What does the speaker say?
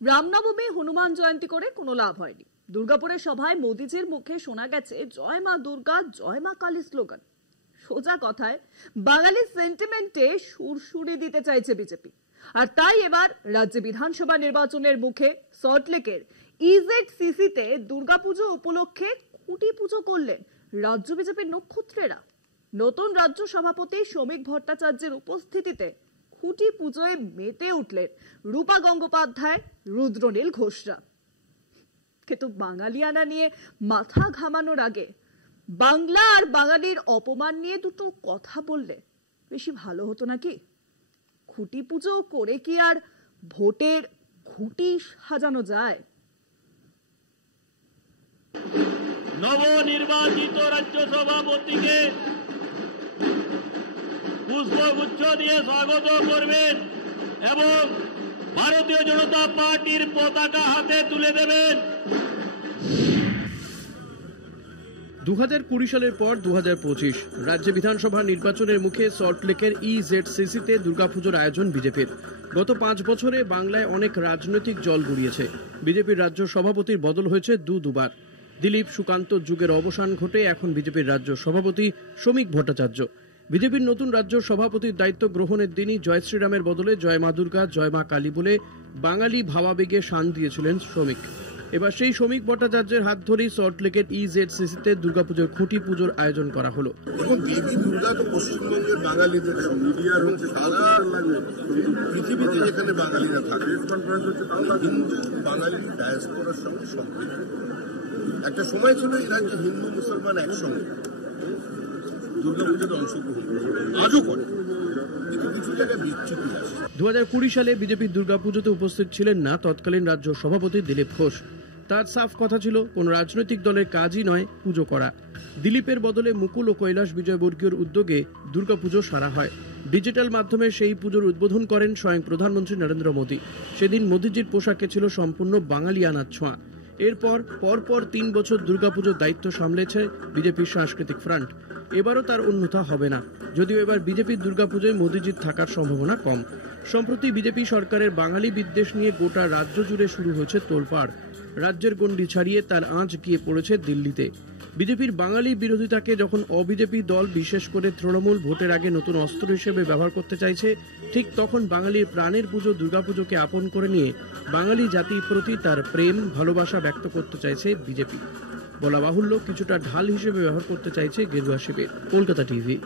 রামনবমী হনুমান জয়ন্তী করে কোনো লাভ হয়নি। দুর্গাপুরের সভায় মোদিজির মুখে শোনা গেছে জয় মা দুর্গা জয় মা কালী স্লোগান। সোজা কথায় বাঙালি সেন্টিমেন্টে সুরসুরি দিতে চাইছে বিজেপি। আর তাই এবার রাজ্য বিধানসভা নির্বাচনের মুখে সল্টলেকের ইজেডসিসিতে দুর্গাপুজো উপলক্ষে খুঁটি পুজো করলেন রাজ্য বিজেপির নক্ষত্রেরা। নতুন রাজ্য সভাপতি শ্রমিক ভট্টাচার্যের উপস্থিতিতে খুঁটি পুজোয় মেতে উঠলেন রূপা গঙ্গোপাধ্যায়, রুদ্রনীল ঘোষরা। কিন্তু বাঙালিয়ানা নিয়ে মাথা ঘামানোর আগে বাংলা আর বাঙালির অপমান নিয়ে দুটো কথা বললে বেশি ভালো হতো নাকি? খুঁটি পুজো করে কি আর ভোটের খুঁটি সাজানো যায়? নবনির্বাচিত রাজ্য সভাপতিকে পুষ্পগুচ্ছ দিয়ে স্বাগত করবেন এবং ভারতীয় জনতা পার্টির পতাকা হাতে তুলে দেবেন। 2020 সালের পর 2025 রাজ্য বিধানসভা নির্বাচনের মুখে সল্টলেকের ইজেডসিসিতে দুর্গাপুজোর আয়োজন বিজেপির। গত 5 বছরে বাংলায় অনেক রাজনৈতিক জল গড়িয়েছে। বিজেপির রাজ্য সভাপতির বদল হয়েছে দুবার। দিলীপ সুকান্ত যুগের অবসান ঘটে এখন বিজেপির রাজ্য সভাপতি শ্রমিক ভট্টাচার্য। বিজেপির নতুন রাজ্য সভাপতির দায়িত্ব গ্রহণের দিনই জয় শ্রীরামের বদলে জয় মা দুর্গা জয় মা কালী বলে বাঙালি ভাবাবেগে শান দিয়েছিলেন শ্রমিক। এবার সেই শ্রমিক ভট্টাচার্যের হাত ধরেই সল্টলেকের ইজেডসিসিতে দুর্গাপুজোর খুঁটি পুজোর আয়োজন করা হলো। দেবী দুর্গা তো পশ্চিমবঙ্গের বাঙালিদের পৃথিবীতে যেখানে বাঙালিরা থাকে হিন্দু বাঙালি ডায়াসপোরার সঙ্গে সম্পৃক্ত। একটা সময় ছিল এই রাজ্যে হিন্দু মুসলমান একসঙ্গে দুর্গাপুজোতে অংশগ্রহণ করে, আজও করে, কিন্তু কিছু জায়গায় বিচ্যুতি আসে। 2020 সালে বিজেপির দুর্গাপুজোতে উপস্থিত ছিলেন না তৎকালীন রাজ্য সভাপতি দিলীপ ঘোষ। তার সাফ কথা ছিল কোন রাজনৈতিক দলের কাজই নয় পুজো করা। দিলীপের বদলে মুকুল ও কৈলাস বিজয়বর্গীয়র উদ্যোগে দুর্গাপুজো সারা হয়। ডিজিটাল মাধ্যমে সেই পুজোর উদ্বোধন করেন স্বয়ং প্রধানমন্ত্রী নরেন্দ্র মোদী। সেদিন মোদীজির পোশাকে ছিল সম্পূর্ণ বাঙালিয়ানার ছোঁয়া। এরপর পরপর 3 বছর দুর্গাপুজোর দায়িত্ব সামলেছে বিজেপির সাংস্কৃতিক ফ্রন্ট। এবারও তার অন্যথা হবে না, যদিও এবার বিজেপির দুর্গাপুজোয় মোদীজির থাকার সম্ভাবনা কম। সম্প্রতি বিজেপি সরকারের বাঙালি বিদ্বেষ নিয়ে গোটা রাজ্য জুড়ে শুরু হয়েছে তোলপাড়। রাজ্যের গণ্ডি ছাড়িয়ে তার আঁচ গিয়ে পড়েছে দিল্লিতে। বিজেপির বাঙালি বিরোধিতাকে যখন অবিজেপি দল বিশেষ করে তৃণমূল ভোটের আগে নতুন অস্ত্র হিসেবে ব্যবহার করতে চাইছে, ঠিক তখন বাঙালির প্রাণের পুজো দুর্গাপুজোকে আপন করে নিয়ে বাঙালি জাতির প্রতি তার প্রেম ভালোবাসা ব্যক্ত করতে চাইছে বিজেপি। বলা বাহুল্য কিছুটা ঢাল হিসেবে ব্যবহার করতে চাইছে গেরুয়া শিবির। কলকাতা টিভি।